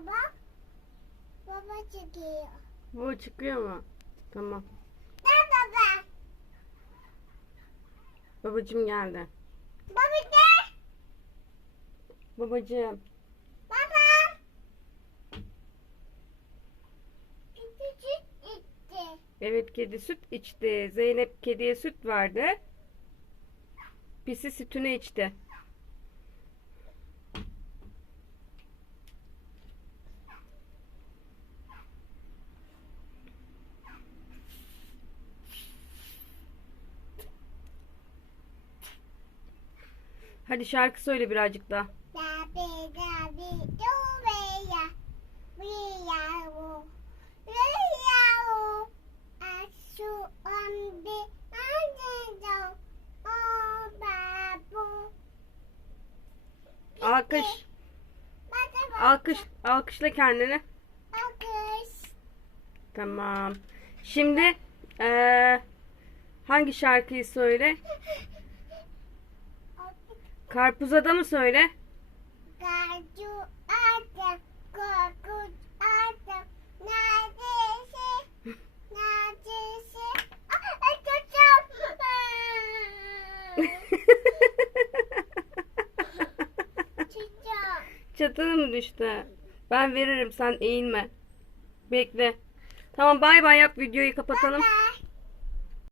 Baba. Baba çıkıyor. Baba çıkıyor mu? Tamam. Ben baba. Babacım geldi. Baba gel. Babacım. Baba. Kedi süt içti. Evet kedi süt içti. Zeynep kediye süt verdi. Pisi sütünü içti. Hadi şarkı söyle birazcık daha. Alkış. Alkış. Alkışla kendini. Alkış. Tamam. Şimdi eee, hangi şarkıyı söyle? Karpuza da mı söyle? Adam, adam. Çatığı mı düştü? Ben veririm sen eğilme. Bekle. Tamam bay bay yap videoyu kapatalım. Bye.